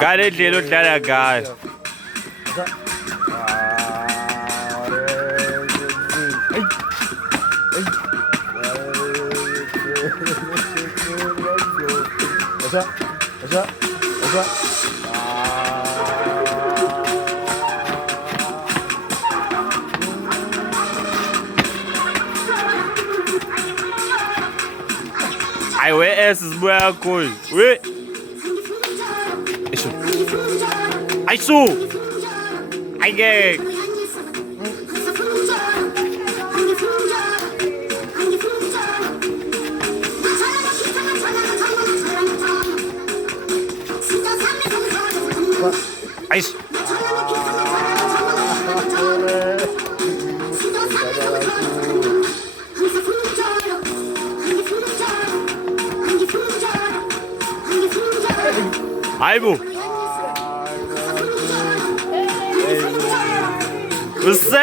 가래대로 따라가. Ai, 왜 essas 뭐야 꼴? 왜? 아이수. 아이게. 아이수. 아이고. 으쎄.